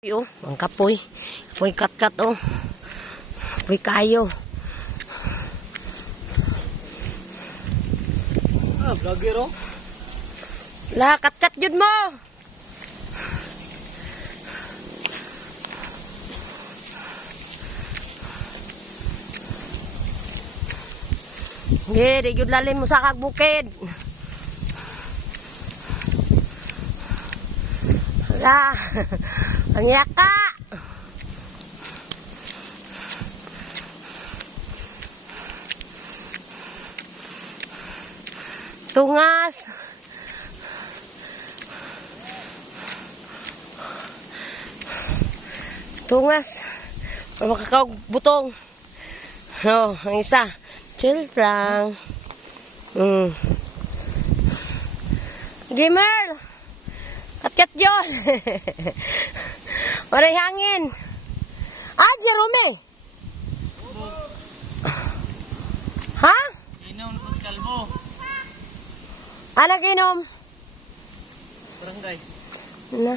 Oh, ang kapoy. Kapoy kat-kat oh. Kapoy kayo. Ah, vlogger oh. La, kat-kat jud mo. Di jud lalim mo sa kagbukid. La, ang yaka. Tungas. Tungas. Makakaw butong. Oh, ang isa. Chill lang. Gamer. Kat-kat yun. Waray hangin. Ah, Jerome. Ha? Inom ko sa kalbo. Anak inom. Barangay. Na.